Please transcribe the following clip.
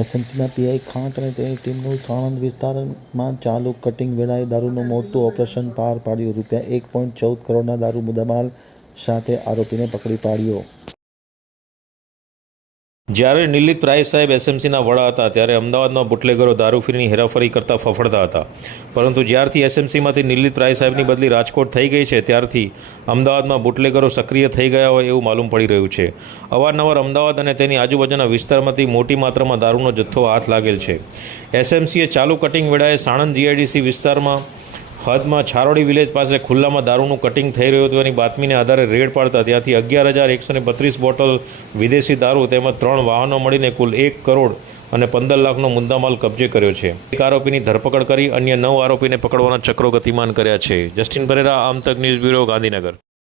એસએમસીના PI Khant અને તેની ટીમનું સાણંદ વિસ્તારમાં ચાલુ કટિંગ વેળાએ દારૂનું મોટું ઓપરેશન પાર પાડ્યું. ₹1.14 કરોડના દારૂ મુદ્દામાલ સાથે આરોપીને પકડી પાડ્યો. જ્યારે નિલીત રાય સાહેબ એસએમસીના વડા હતા ત્યારે અમદાવાદમાં બુટલેગરો દારૂફીની હેરાફેરી કરતા ફફડતા હતા, પરંતુ જ્યારથી એસએમસીમાંથી નિલીત રાય સાહેબની બદલી રાજકોટ થઈ ગઈ છે ત્યારથી અમદાવાદમાં બુટલેગરો સક્રિય થઈ ગયા હોય એવું માલુમ પડી રહ્યું છે. અવારનવાર અમદાવાદ અને તેની આજુબાજુના વિસ્તારમાંથી મોટી માત્રામાં દારૂનો જથ્થો હાથ લાગેલ છે. એસએમસીએ ચાલુ કટિંગ વેળાએ સાણંદ જીઆઈડીસી વિસ્તારમાં હદમાં છારોડી વિલેજ પાસે ખુલ્લામાં દારૂનું કટિંગ થઈ રહ્યું હતું એની બાતમીને આધારે રેડ પાડતા ત્યાંથી 11,132 બોટલ વિદેશી દારૂ તેમજ 3 વાહનો મળીને કુલ 1 કરોડ અને 15 લાખનો મુદ્દામાલ કબજે કર્યો છે. એક આરોપીની ધરપકડ કરી અન્ય 9 આરોપીને પકડવાના ચક્રો ગતિમાન કર્યા છે. જસ્ટિન પરેરા, આમ તક ન્યૂઝ બ્યુરો, ગાંધીનગર.